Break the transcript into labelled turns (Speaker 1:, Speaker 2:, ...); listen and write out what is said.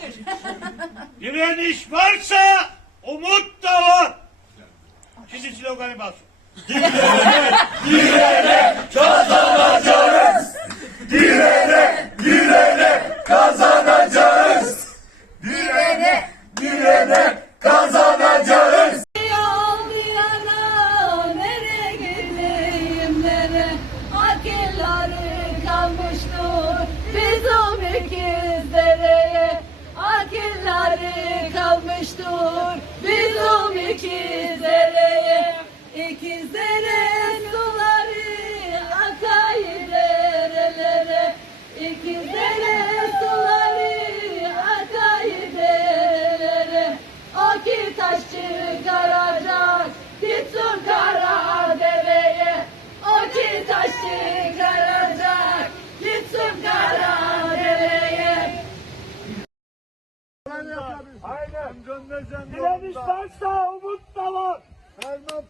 Speaker 1: Hayır.
Speaker 2: Direniş varsa umut da var. Şimdi sloganı bas.
Speaker 3: Direne,
Speaker 4: Kalmıştır bizim ikizlere İkizlere
Speaker 2: Aynen. Direniş varsa umut da var.
Speaker 3: Ferman